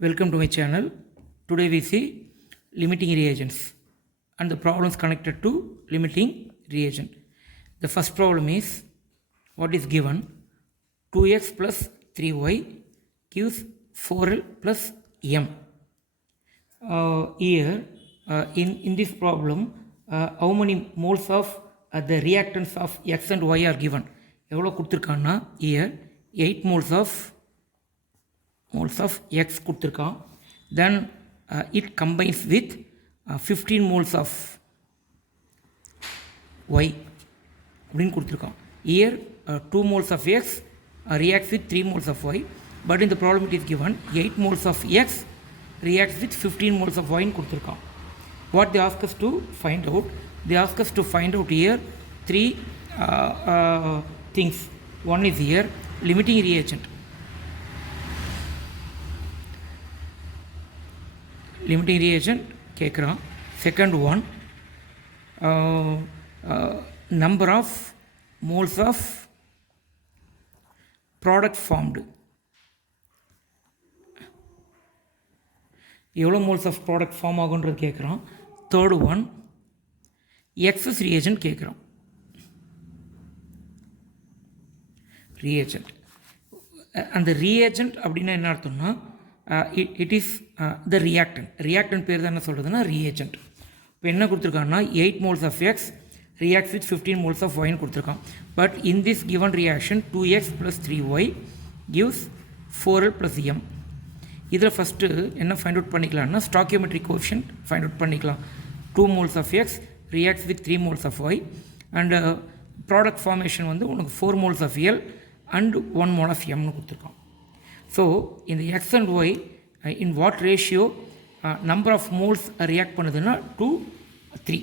Welcome to my channel. Today we see limiting reagents and the problems connected to limiting reagent. The first problem is what is given 2x plus 3y gives 4l plus m. Here in this problem how many moles of the reactants of x and y are given. எவ்வளோ கொடுத்துருக்கான்னா here 8 moles of x கொடுத்துருக்கான். Then it combines with 15 moles of y அப்படின்னு கொடுத்துருக்கான். Here 2 moles of x reacts with 3 moles of y, but in the problem it is given 8 moles of x reacts with 15 moles of y ன்னு கொடுத்துருக்கான். What they ask us to find out? They ask us to find out here three things. One is here limiting reagent. Limiting reagent கேட்குறான். Second one number of moles of product formed. எவ்வளோ moles of product form ஆகுன்றது கேட்குறான். Third one excess reagent கேட்குறான். Reagent அந்த reagent அப்படின்னா என்ன அர்த்தம்னா it is the reactant பேர் தான் என்ன சொல்கிறதுனா ரியேஜென்ட். இப்போ என்ன கொடுத்துருக்காங்கன்னா 8 moles of x reacts with 15 moles of y ன்னு கொடுத்துருக்கான். But in this given reaction 2x plus 3y gives 4l plus m. இதில் ஃபஸ்ட்டு என்ன ஃபைண்ட் அவுட் பண்ணிக்கலாம்னா ஸ்டாக்கியோமெட்ரிக் கோஎஃபிஷியன்ட் ஃபைண்ட் அவுட் பண்ணிக்கலாம். 2 moles of x reacts with 3 moles of y and product formation வந்து உனக்கு 4 moles of l and 1 mole of mனு கொடுத்துருக்கான். So இந்த X and Y in what ratio number of moles react பண்ணுதுன்னா 2, 3.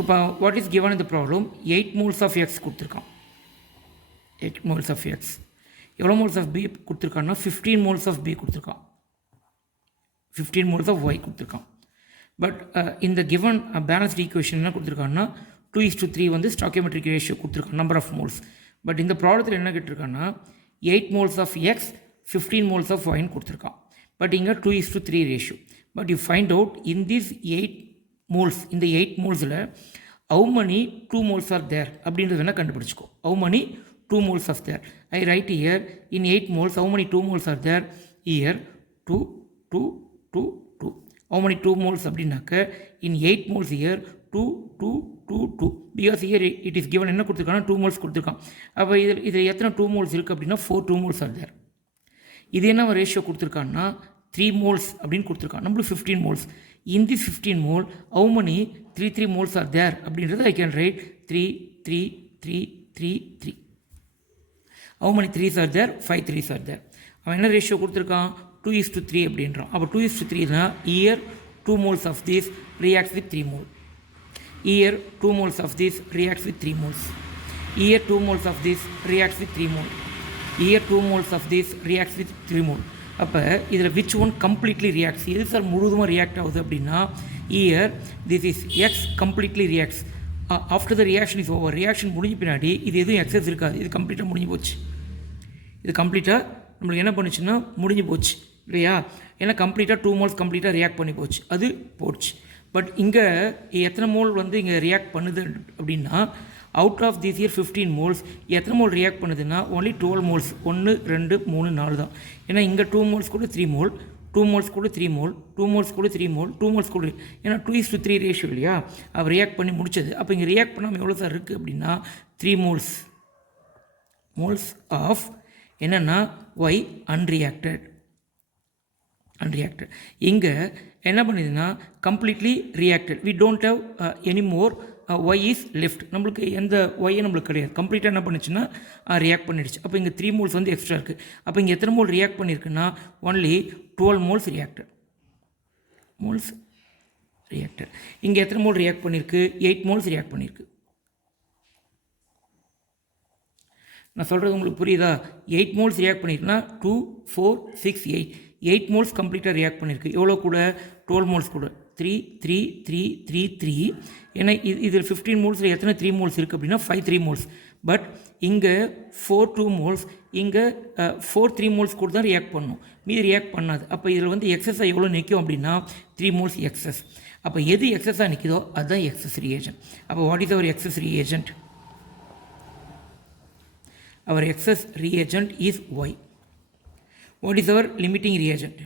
இப்போ what is given இந்த problem 8 moles of x கொடுத்துருக்கான். 8 moles of x எவ்வளோ மோல்ஸ் ஆஃப் பி கொடுத்துருக்கான்னா 15 moles of b கொடுத்துருக்கான். 15 moles of y கொடுத்துருக்கான். பட் இந்த கிவன் பேலன்ஸ்ட் ஈக்குவேஷன் என்ன கொடுத்துருக்காங்கன்னா 2:3 வந்து ஸ்டாக்கியோமெட்ரிக் ரேஷியோ கொடுத்துருக்கான் நம்பர் ஆஃப் மோல்ஸ். பட் இந்த ப்ராப்ளத்தில் என்ன கேட்டிருக்கான்னா 8 moles of x 15 moles of y கொடுத்துருக்கான். பட் இங்கே 2:3 ratio. But you find out in this 8 moles இந்த 8 molesல how many 2 moles are there அப்படின்றது வேணால் கண்டுபிடிச்சிக்கோ. how many 2 moles are there. I write here in 8 moles how many 2 moles are there. Here 2, 2, 2, 2. How many 2 moles அப்படின்னாக்க in 8 moles here 2, 2, 2, 2. Because here it is given என்ன கொடுத்துருக்கான்னா 2 moles கொடுத்துருக்கான். அப்போ இதில் எத்தனை 2 moles இருக்குது அப்படின்னா 4 2 moles are there. இது என்ன ரேஷியோ கொடுத்துருக்கான்னா 3 moles அப்படின்னு கொடுத்துருக்கான். நம்மளுக்கு 15 moles. In this 15 mole how many 3 moles are there அப்படின்றது I can write 3, 3, 3, 3, 3. How many 3s are there? 5 3s are there. அவன் என்ன ரேஷியோ கொடுத்துருக்கான் 2:3 அப்படின்றான். அப்போ 2:3னா here 2 moles of this reacts with 3 mole. Here 2 moles of this reacts with 3 moles. Here 2 moles of this reacts with 3 mole. Here 2 moles of this reacts with 3 mole. அப்போ இதில் which one completely reacts? எது sir முழுதுமாக react ஆகுது அப்படின்னா here this is x completely reacts. After the reaction is over. Reaction முடிஞ்ச பின்னாடி இது எதுவும் எக்ஸஸ் இருக்காது. இது கம்ப்ளீட்டாக முடிஞ்சு போச்சு. இது கம்ப்ளீட்டாக நம்மளுக்கு என்ன பண்ணுச்சுன்னா முடிஞ்சு போச்சு இல்லையா. ஏன்னா கம்ப்ளீட்டாக 2 moles கம்ப்ளீட்டாக ரியாக்ட் பண்ணி போச்சு. அது போச்சு. பட் இங்கே எத்தனை மோல் வந்து இங்கே ரியாக்ட் பண்ணுது அப்படின்னா out of this here 15 moles எத்தனை மோல் ரியாக்ட் பண்ணுதுன்னா ஒன்லி 12 moles. 1 2 3 4 தான். ஏன்னா இங்கே 2 moles கூட 3 mole, 2 moles கூட 3 mole, 2 moles கூட 3 mole, 2 moles கூட ஏன்னா 2:3 ரேஷியோ இல்லையா. அவர் ரியாக்ட் பண்ணி முடிச்சது. அப்போ இங்கே ரியாக்ட் பண்ணாமல் எவ்வளோ சார் இருக்குது அப்படின்னா 3 moles ஆஃப் என்னென்னா ஒய் அன்ரியாக்டட். இங்கே என்ன பண்ணுதுன்னா completely reacted. We don't have any more Y is left. நம்மளுக்கு எந்த ஒய்யும் நம்மளுக்கு கிடையாது. கம்ப்ளீட்டாக என்ன பண்ணுச்சுன்னா ரியாக்ட் பண்ணிடுச்சு. அப்போ இங்கே 3 moles வந்து எக்ஸ்ட்ரா இருக்குது. அப்போ இங்கே எத்தனை மோல் ரியாக்ட் பண்ணியிருக்குன்னா ஒன்லி 12 moles ரியாக்டட். இங்கே எத்தனை மோல் ரியாக்ட் பண்ணியிருக்கு 8 moles ரியாக்ட் பண்ணியிருக்கு. நான் சொல்கிறது உங்களுக்கு புரியுதா? 8 moles ரியாக்ட் பண்ணியிருக்குன்னா 2, 4, 6, 8 moles கம்ப்ளீட்டாக ரியாக்ட் பண்ணியிருக்கு. எவ்வளோ கூட 12 moles கூட 3, 3, 3, 3, 3. ஏன்னா இதில் 15 moles எத்தனை 3 moles இருக்குது அப்படின்னா 5 3 moles. பட் இங்கே 4 2 மோல்ஸ், இங்கே 4 3 மோல்ஸ் கூட தான் ரியாக்ட் பண்ணும், மீதி ரியாக்ட் பண்ணாது. அப்போ இதில் வந்து எக்ஸஸாக எவ்வளோ நிற்கும் அப்படின்னா 3 மோல்ஸ் எக்ஸஸ். அப்போ எது எக்ஸஸாக நிற்குதோ அதுதான் எக்ஸஸ் ரியேஜென்ட். அப்போ what is our excess reagent? Our excess reagent is Y. What is our limiting reagent?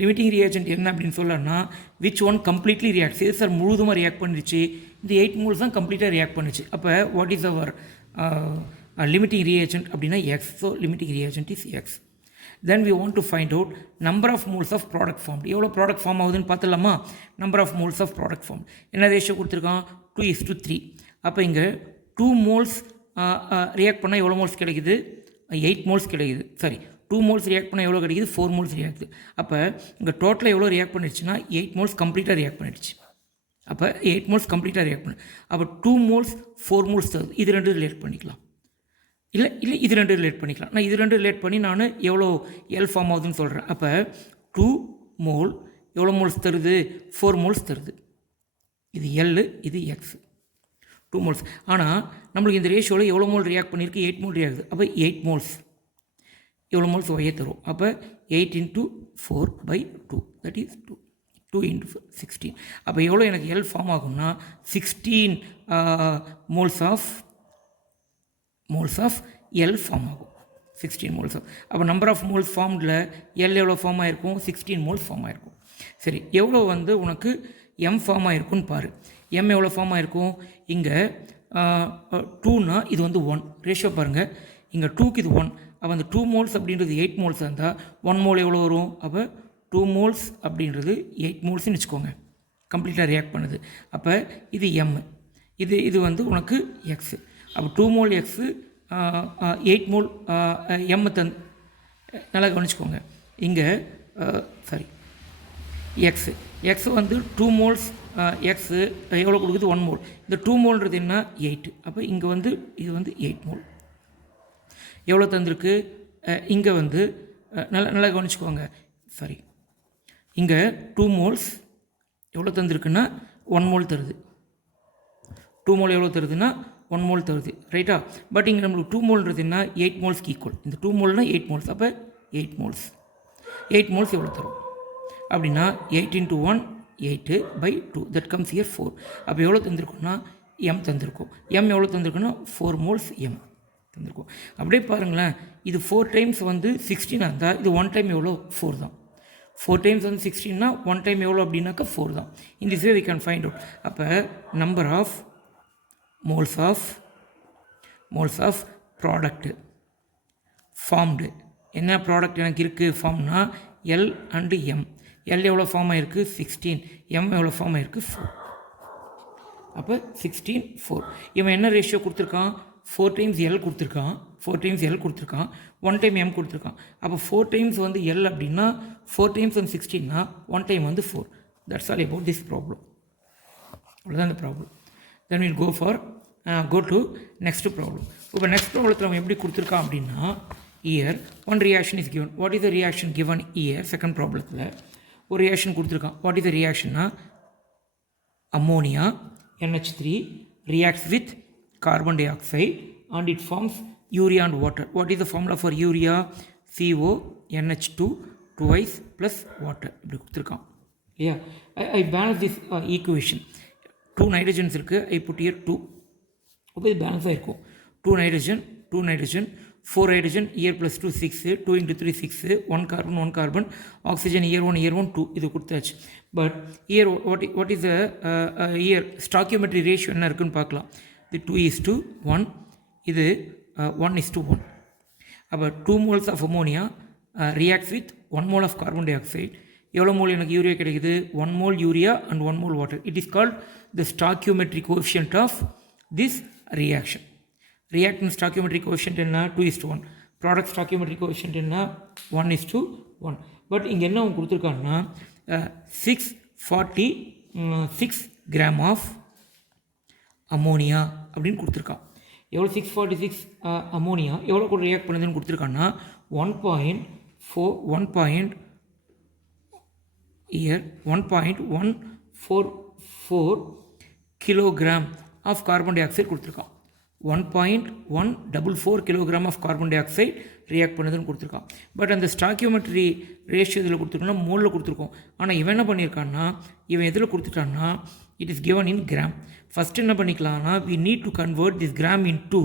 Limiting reactant என்ன அப்படின்னு சொல்லணும்னா விச் ஒன் கம்ப்ளீட்லி ரியாக்ட். சரி சார் முழுதுமாக ரியாக்ட் பண்ணிடுச்சு, இந்த 8 மோல்ஸ் தான் கம்ப்ளீட்டாக ரியாக்ட் பண்ணிச்சு. அப்போ what is our limiting reactant அப்படின்னா X. So limiting reactant is X. Then we want to find out number of moles of product form. எவ்வளோ product form ஆகுதுன்னு பார்த்துலாமா? Number of moles of product form என்ன ratio கொடுத்துருக்கான்? 2:3. அப்போ இங்கே 2 moles react பண்ணால் எவ்வளோ மோல்ஸ் கிடைக்குது? 8 மோல்ஸ் கிடைக்குது. சாரி, 2 மோல்ஸ் ரியாக்ட் பண்ணால் எவ்வளோ கிடைக்குது? 4 மோல்ஸ் ரியாக்ட். அப்போ இங்கே டோட்டலாக எவ்வளோ ரியாக்ட் பண்ணிடுச்சுன்னா 8 மோல்ஸ் கம்ப்ளீட்டாக ரியாக்ட் பண்ணிடுச்சு. அப்போ 8 மோல்ஸ் கம்ப்ளீட்டாக ரியாக்ட் பண்ணு. அப்போ 2 மோல்ஸ் 4 மோல்ஸ் தருது. இது ரெண்டு ரிலேட் பண்ணிக்கலாம். இல்லை இது ரெண்டு ரிலேட் பண்ணிக்கலாம். நான் இது ரெண்டு ரிலேட் பண்ணி நான் எவ்வளோ எல் ஃபார்ம் ஆகுதுன்னு சொல்கிறேன். அப்போ 2 மோல் எவ்வளோ மோல்ஸ் தருது? 4 மோல்ஸ் தருது. இது எல், இது எக்ஸ். 2 மோல்ஸ். ஆனால் நம்மளுக்கு இந்த ரேஷியோவில் எவ்வளோ மோல் ரியாக்ட் பண்ணியிருக்கு? 8 மோல் ரியாக்ட். அப்போ 8 மோல்ஸ் எவ்வளோ மோல்ஸ் ஒய்யை தரும்? அப்போ 8 × 4/2 தட் இஸ் 2 × 16. அப்போ எவ்வளோ எனக்கு எல் ஃபார்ம் ஆகும்னா 16 மோல்ஸ் ஆஃப் எல் ஃபார்ம் ஆகும். 16 மோல்ஸ் ஆஃப். அப்போ நம்பர் ஆஃப் மோல்ஸ் ஃபார்மில் எல் எவ்வளோ ஃபார்ம் ஆகிருக்கும்? 16 மோல்ஸ் ஃபார்ம் ஆகிருக்கும். சரி, எவ்வளோ வந்து உனக்கு எம் ஃபார்ம் ஆகிருக்குன்னு பாரு. எம் எவ்வளோ ஃபார்ம் ஆகிருக்கும்? இங்கே 2னா இது வந்து 1 ரேஷியோ பாருங்கள். இங்கே 2க்கு இது 1. அப்போ அந்த 2 மோல்ஸ் அப்படின்றது 8 மோல்ஸ் இருந்தால் 1 மோல் எவ்வளோ வரும்? அப்போ 2 மோல்ஸ் அப்படின்றது 8 மோல்ஸ்ன்னு வச்சுக்கோங்க, கம்ப்ளீட்டாக ரியாக்ட் பண்ணுது. அப்போ இது எம், இது வந்து உனக்கு எக்ஸு. அப்போ 2 மோல் எக்ஸு 8 மோல் எம் நல்லா கவனிச்சுக்கோங்க. இங்கே எக்ஸ் வந்து 2 மோல்ஸ் எக்ஸு எவ்வளோ கொடுக்குது? 1 மோல். இந்த 2 மோல்ன்றது என்ன? 8. அப்போ இங்கே வந்து இது வந்து 8 மோல் எவ்வளோ தந்திருக்கு? இங்கே வந்து நல்லா கவனிச்சுக்கோங்க. இங்கே 2 மோல்ஸ் எவ்வளோ தந்திருக்குன்னா 1 மோல் தருது. 2 மோல் எவ்வளோ தருதுன்னா 1 மோல் தருது, ரைட்டா? பட் இங்கே நம்மளுக்கு 2 மோல்ன்றது என்ன? 8 மோல்ஸ்க்கு ஈக்குவல். இந்த 2 மோல்னால் 8 மோல்ஸ். அப்போ 8 மோல்ஸ் எவ்வளோ தரும் அப்படின்னா 8 × 1 8/2 தட் கம்ஸ் ஹியர் 4. அப்போ எவ்வளோ தந்திருக்குன்னா எம் தந்திருக்கும். எம் எவ்வளோ தந்திருக்குன்னா 4 மோல்ஸ் எம் தந்திருக்கும். அப்படியே பாருங்களேன், இது 4 டைம்ஸ் வந்து 16 இருந்தால் இது 1 டைம் எவ்வளோ? 4 தான். 4 டைம்ஸ் வந்து 16னா 1 டைம் எவ்வளோ அப்படின்னாக்கா 4 தான். In this way we can find out. அப்போ number of moles of product formed. என்ன ப்ராடக்ட் எனக்கு இருக்குது ஃபார்ம்னா எல் அண்டு எம். எல் எவ்வளோ ஃபார்ம் ஆகிருக்கு? 16. எம் எவ்வளோ ஃபார்ம் ஆகிருக்கு? 4. அப்போ 16 4. இவன் என்ன ரேஷியோ கொடுத்துருக்கான்? 4 டைம்ஸ் எல் கொடுத்துருக்கான், 1 டைம் எம் கொடுத்துருக்கான். அப்போ 4 டைம்ஸ் வந்து எல் அப்படின்னா 4 டைம்ஸ் வந்து 16னா 1 டைம் வந்து 4. That's all about this problem. அவ்வளோதான் இந்த problem. Then will go to next problem. இப்போ நெக்ஸ்ட் ப்ராப்ளத்தில் நம்ம எப்படி கொடுத்துருக்கான் அப்படின்னா here one reaction is given. What is the reaction given here? Second ப்ராப்ளத்தில் ஒரு ரியாக்ஷன் கொடுத்துருக்கான். வாட் இஸ் த ரியாக்ஷன்னா ammonia NH3 reacts with carbon dioxide and it forms urea and water. What is the formula for urea? CO NH2 twice plus water. இப்படி கொடுத்துருக்கான் இல்லையா? I balance this equation. 2 nitrogens இருக்குது, I put here 2. அப்போ இது பேலன்ஸாக இருக்கும். 2 nitrogen 4 hydrogen here plus 2 6, 2 × 3 6, 1 carbon, oxygen here 1 2. இது கொடுத்தாச்சு. But here what is the here stoichiometry ratio என்ன இருக்குன்னு பார்க்கலாம். இது 2:1, இது 1:1. அப்போ 2 moles of ammonia reacts with 1 mole of carbon dioxide. எவ்வளோ மோல் எனக்கு யூரியா கிடைக்குது? 1 mole urea and 1 mole water. It is called the stoichiometry coefficient of this reaction. Reactant stoichiometry coefficient என்ன? 2:1. ப்ராடக்ட் stoichiometry coefficient என்ன? 1:1. But இங்கே என்ன அவங்க கொடுத்துருக்காங்கன்னா 646 gram of ammonia அப்படின்னு கொடுத்துருக்கான். எவ்வளோ 646 அமோனியா எவ்வளோ கூட ரியாக்ட் பண்ணுதுன்னு கொடுத்துருக்காங்கன்னா 1.144 kilogram of carbon di oxide கொடுத்துருக்கான். 1.144 kilogram of carbon di oxide react பண்ணுதுன்னு கொடுத்துருக்கான். பட் அந்த ஸ்டாக்கியோமெட்ரி ரேஷியோ இதில் கொடுத்துருக்கோம்னா மோலில் கொடுத்துருக்கோம். ஆனால் இவன் என்ன பண்ணியிருக்கான்னா, இவன் எதில் கொடுத்துட்டான்னா it is given in gram. First என்ன பண்ணிக்கலாம்னா we need to convert this gram into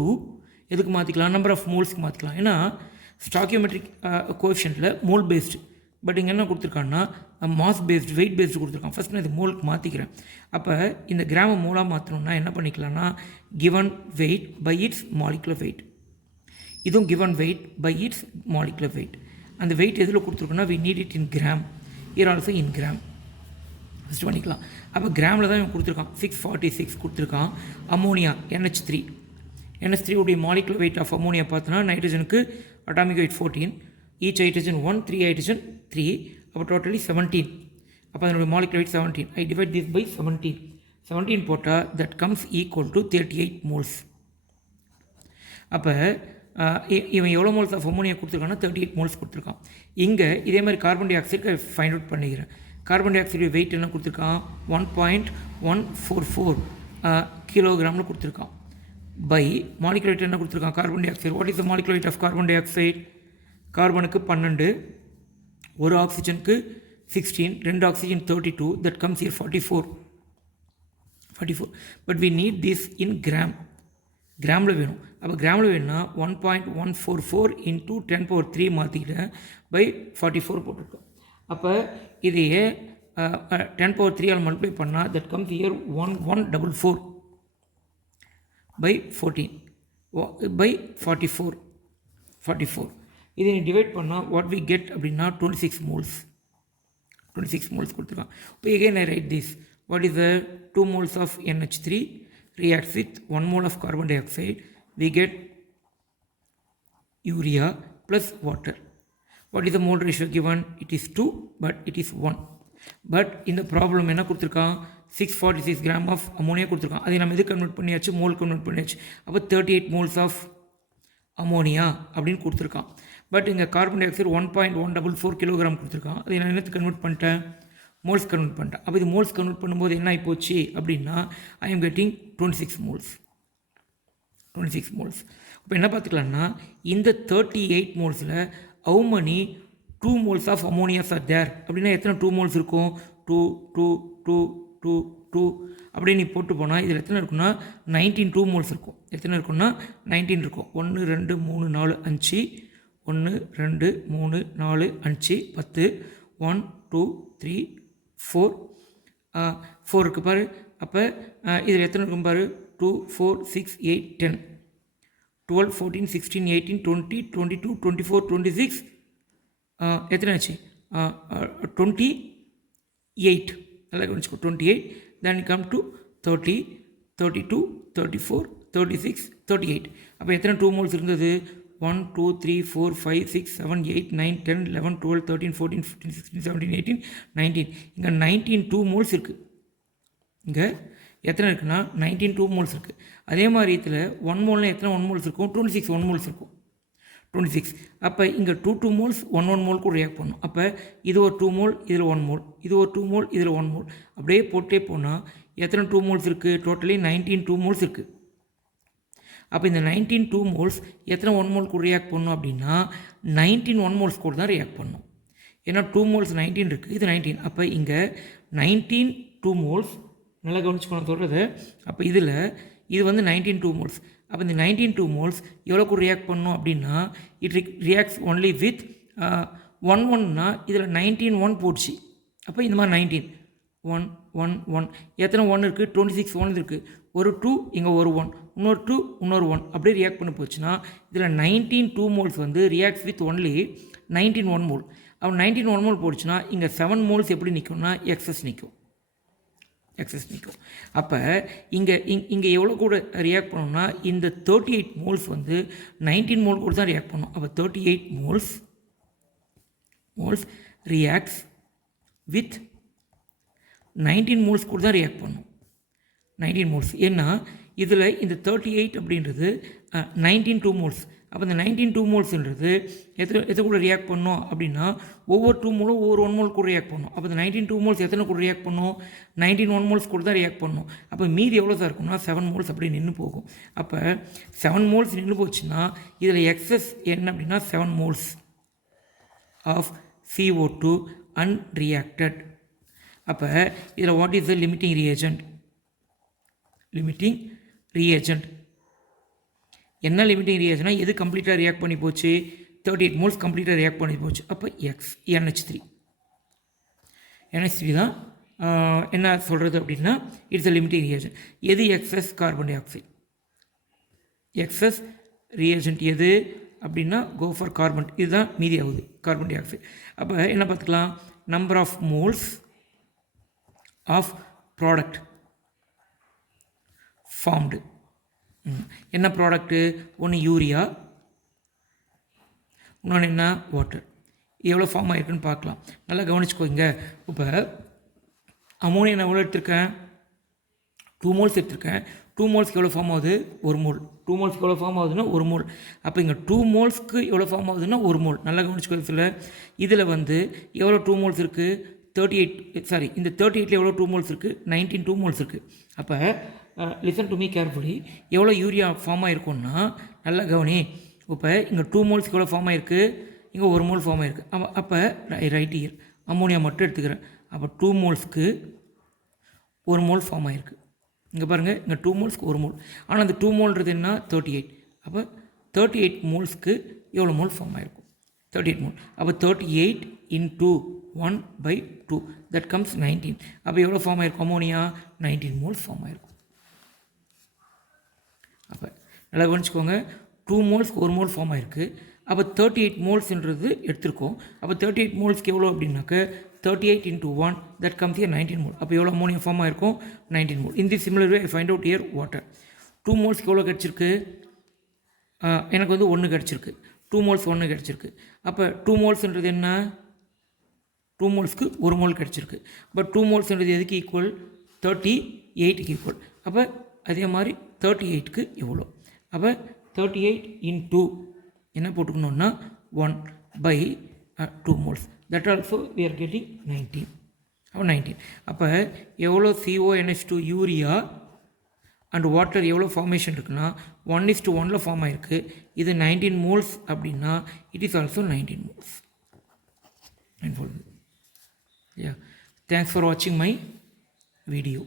எதுக்கு மாற்றிக்கலாம், நம்பர் ஆஃப் மோல்ஸ்க்கு மாற்றிக்கலாம். ஏன்னா ஸ்டாக்கியோமெட்ரிக் கோஎஃபிஷியன்ட்டில் மோல் பேஸ்டு, பட் இங்கே என்ன கொடுத்துருக்கான்னா மாஸ் பேஸ்டு வெயிட் பேஸ்டு கொடுத்துருக்கான். ஃபஸ்ட் நான் இது மோலுக்கு மாற்றிக்கிறேன். அப்போ இந்த கிராம மோலாக மாற்றணும்னா என்ன பண்ணிக்கலாம்னா given weight by its molecular weight, இதுவும் given weight by its molecular weight. அந்த வெயிட் எதில் கொடுத்துருக்கோன்னா we need it in gram, here also in gram first பண்ணிக்கலாம். அப்போ கிராமில் தான் இவன் கொடுத்துருக்கான் 646 கொடுத்துருக்கான். அமோனியா NH3, NH3 உடைய மாலிகுலர் வெயிட் ஆஃப் அமோனியா பார்த்தோன்னா நைட்ரஜனுக்கு atomic weight 14, each hydrogen 1, 3 hydrogen 3, அப்போ டோட்டலி 17. அப்போ அதனுடைய molecular weight 17. I divide this by 17 போட்டால் that comes equal to 38 moles. அப்போ இவன் எவ்வளோ மோல்ஸ் ஆஃப் அமோனியா கொடுத்துருக்கான்னா 38 மோல்ஸ் கொடுத்துருக்கான். இங்கே இதே மாதிரி carbon di oxide find out பண்ணிக்கிறேன். கார்பன் டை ஆக்சைடு வெயிட் என்ன கொடுத்துருக்கான் 1.144 கிலோகிராமில் கொடுத்துருக்கான். பை மாலிகுலர் வெயிட் என்ன கொடுத்துருக்கான் carbon di oxide. What is the molecular weight of carbon di oxide? கார்பனுக்கு 12, ஒரு ஆக்சிஜனுக்கு 16, 2 oxygen 32, that comes here 44. But we need this in gram, கிராமில் வேணும். அப்போ கிராமில் வேணும்னா 1.144 இன்ட்டு 10⁻³ மாற்றிக்கிட்டேன் பை 44 போட்டிருக்கோம். அப்போ இதையே 10⁻³ மல்டிப்ளை பண்ணால் that comes here 1144 by 14 by 44. இதை டிவைட் பண்ணால் வாட் வி கெட் அப்படின்னா 26 மோல்ஸ் கொடுத்துருக்கான். இப்போ again I right this. What is the 2 moles of NH3 reacts with 1 mole of carbon dioxide, we get urea plus water. What is the mole ratio given? It is 2, but it is 1. But இந்த problem என்ன கொடுத்துருக்கான் 646 gram of ammonia கொடுத்துருக்கான். அதை நம்ம எது convert பண்ணியாச்சு, mole convert பண்ணியாச்சு. அப்போ 38 மோல்ஸ் ஆஃப் அமோனியா அப்படின்னு கொடுத்துருக்கான். பட் இங்கே கார்பன் டை ஆக்சைடு 1.144 கிலோகிராம் கொடுத்துருக்கான். அதை நான் என்னத்து கன்வெர்ட் பண்ணிட்டேன், மோல்ஸ் கன்வெர்ட் பண்ணிட்டேன். அப்போ இது மோல்ஸ் கன்வெர்ட் பண்ணும்போது என்ன ஆகிப்போச்சு அப்படின்னா ஐ எம் கெட்டிங் 26 மோல்ஸ். இப்போ என்ன பார்த்துக்கலாம்னா இந்த 38 மோல்ஸில் how many 2 moles of ammonias are there அப்படின்னா எத்தனை 2 moles இருக்கும், 2 அப்படியே நீ போட்டு போனால் இதில் எத்தனை இருக்குன்னா 19 2 moles இருக்கும். எத்தனை இருக்குன்னா 19 இருக்கும். 1 2 3 4 5, 1 2 3 4 5 10, 1 2 3 4 இருக்குது பாரு. அப்போ இதில் எத்தனை இருக்கும் பாரு 2 4 6 8 10 12 14 16 18 20 22 24 26 எத்தனை ஆச்சு 28. நல்லா கவனிச்சுக்கோ 28. then come to 30 32 34 36 38. அப்போ எத்தனை 2 moles இருந்தது 1 2 3 4 5 6 7 8 9 10 11 12 13 14 15 16 17 18 19. இங்கே 19 2 moles இருக்குது. இங்கே எத்தனை இருக்குன்னா 19 2 moles இருக்குது. அதே மாதிரி இதில் 1 mole எத்தனை 1 moles இருக்கும் 26 1 moles இருக்கும் 26. அப்போ இங்கே 2 moles 1 mole கூட ரியாக்ட் பண்ணும். அப்போ இது ஒரு 2 mole இதில் 1 mole, இது ஒரு 2 mole இதில் 1 mole, அப்படியே போட்டே போனால் எத்தனை 2 moles இருக்குது, டோட்டலி 19 2 moles இருக்குது. அப்போ இந்த 19 2 moles எத்தனை 1 mole கூட ரியாக்ட் பண்ணணும் அப்படின்னா 19 1 moles கூட தான் ரியாக்ட் பண்ணணும். ஏன்னா 2 moles 19 இருக்குது, இது 19. அப்போ இங்கே 19 2 moles நல்லா கவனிச்சுக்கணும் சொல்கிறது. அப்போ இதில் இது வந்து 19 2 moles. அப்போ இந்த 19 2 moles எவ்வளோ கூட ரியாக்ட் பண்ணணும் அப்படின்னா இட் ரியாக்ட்ஸ் ஒன்லி வித் 1 1னா இதில் 19 1 போடுச்சு. அப்போ இந்த மாதிரி 19 1 1 1 எத்தனை 1 இருக்குது 26 1 இருக்குது. ஒரு 2 இங்கே ஒரு 1, இன்னொரு 2 இன்னொரு 1, அப்படியே ரியாக்ட் பண்ணி போச்சுன்னா இதில் 19 2 moles வந்து ரியாக்ட்ஸ் வித் ஒன்லி 19 1 mole. அப்போ 19 1 mole போடுச்சுன்னா இங்கே 7 moles எப்படி நிற்கும்னா எக்ஸஸ் நிற்கும். அப்போ இங்கே எவ்வளோ கூட ரியாக்ட் பண்ணணும்னா இந்த 38 moles வந்து 19 mole கூட தான் ரியாக்ட் பண்ணணும். அப்போ 38 moles ரியாக்ட்ஸ் வித் 19 moles கூட தான் ரியாக்ட் பண்ணணும். 19 moles ஏன்னா இதில் இந்த 38 அப்படின்றது 19 2 moles. அப்போ இந்த 19 2 மோல்ஸ்ன்றது எது கூட ரியாக்ட் பண்ணோம் அப்படின்னா ஒவ்வொரு 2 மோலும் ஒவ்வொரு 1 மோல் கூட ரியாக்ட் பண்ணணும். அப்போ இந்த 19 2 மோல்ஸ் எத்தனை கூட ரியாக்ட் பண்ணணும்? 19 1 மோல்ஸ் கூட தான் ரியாக்ட் பண்ணணும். அப்போ மீதி எவ்வளோ சார் இருக்கும்னா 7 மோல்ஸ் அப்படி நின்று போகும். அப்போ 7 மோல்ஸ் நின்று போச்சுன்னா இதில் எக்ஸஸ் என்ன அப்படின்னா 7 மோல்ஸ் ஆஃப் CO2 unreacted. அப்போ இதில் what is the limiting reagent? Limiting reagent என்ன லிமிட்டிங் ரியேஜென்ட்னா எது கம்ப்ளீட்டாக ரியாக்ட் பண்ணி போச்சு? 38 மோல்ஸ் கம்ப்ளீட்டாக ரியாக்ட் பண்ணி போச்சு. அப்போ NH3 தான் என்ன சொல்கிறது அப்படின்னா இட்ஸ் அ லிமிட்டிங் ரியேஜென்ட். எது எக்ஸஸ்? கார்பன் டை ஆக்சைடு. எக்ஸஸ் ரியேஜென்ட் எது அப்படின்னா கோ ஃபார் கார்பன். இதுதான் மீதி ஆகுது கார்பன் டை ஆக்சைடு. அப்போ என்ன பார்த்துக்கலாம்? Number of moles of product formed. என்ன ப்ராடக்ட்டு? ஒன்று யூரியா, இன்னொன்று என்ன? வாட்டர். எவ்வளோ ஃபார்ம் ஆகிருக்குன்னு பார்க்கலாம். நல்லா கவனிச்சுக்கோங்க. இப்போ அமோனியா நான் எவ்வளோ எடுத்திருக்கேன்? 2 மோல்ஸ் எடுத்திருக்கேன். 2 மோல்ஸ்க்கு எவ்வளோ ஃபார்ம் ஆகுது? 1 மோல். 2 மோல்ஸ்க்கு எவ்வளோ ஃபார்ம் ஆகுதுன்னா 1 மோல். அப்போ இங்கே 2 மோல்ஸ்க்கு எவ்வளோ ஃபார்ம் ஆகுதுன்னா 1 மோல். நல்லா கவனிச்சுக்கோங்க. இதில் எவ்வளோ 2 மோல்ஸ் இருக்குது? 38. சாரி, இந்த 38ல் எவ்வளோ 2 மோல்ஸ் இருக்குது? 19 2 மோல்ஸ் இருக்குது. அப்போ லிசன் டு மீ கேர்ஃபுல்லி. எவ்வளோ யூரியா ஃபார்ம் ஆகிருக்கும்னா நல்லா கவனி. இப்போ இங்கே 2 மோல்ஸ்க்கு எவ்வளோ ஃபார்ம் ஆகிருக்கு? இங்கே 1 மோல் ஃபார்ம் ஆகிருக்கு. அப்போ ரைட் இயர் அமோனியா மட்டும் எடுத்துக்கிறேன். அப்போ 2 மோல்ஸ்க்கு 1 மோல் ஃபார்ம் ஆகிருக்கு. இங்கே பாருங்கள், இங்கே 2 மோல்ஸ்க்கு 1 மோல். ஆனால் அந்த 2 மோல்ன்றது என்ன? 38. அப்போ 38 மோல்ஸ்க்கு எவ்வளோ மோல் ஃபார்ம் ஆகிருக்கும்? 38 மோல். அப்போ 38 into 1/2 தட் கம்ஸ் 19. அப்போ எவ்வளோ ஃபார்ம் ஆகிருக்கும்? அமோனியா 19 மோல்ஸ் ஃபார்ம் ஆகிருக்கும். அப்போ நல்லா கவனிச்சுக்கோங்க. 2 மோல்ஸ்க்கு 1 மோல் ஃபார்ம் ஆகிருக்கு. அப்போ 38 மோல்ஸ்ன்றது எடுத்திருக்கோம். அப்போ 38 மோல்ஸ்க்கு எவ்வளோ அப்படின்னாக்க 38 into 1 that comes here 19 mole. அப்போ எவ்வளோ அமோனியா ஃபார்ம் ஆகிருக்கும்? 19 mole. In this similar way I find out here water. 2 மோல்ஸ்க்கு எவ்வளோ கிடச்சிருக்கு? எனக்கு 1 கிடச்சிருக்கு. 2 மோல்ஸ் 1 கிடச்சிருக்கு. அப்போ 2 மோல்ஸ்ன்றது என்ன? 2 மோல்ஸ்க்கு 1 மோல் கிடச்சிருக்கு. பட் 2 மோல்ஸ்ன்றது எதுக்கு ஈக்குவல்? 38க்கு ஈக்குவல். அப்போ அதே மாதிரி 38க்கு எவ்வளோ? அப்போ 38 into என்ன போட்டுக்கணுன்னா 1/2 moles. That also we are getting 19. அப்போ 19. அப்போ எவ்வளோ CONH2 யூரியா அண்ட் வாட்டர் எவ்வளோ ஃபார்மேஷன் இருக்குன்னா 1:1 ஃபார்ம் ஆகிருக்கு. இது 19 மோல்ஸ் அப்படின்னா it is also 19 moles. Yeah. Thanks for watching my video.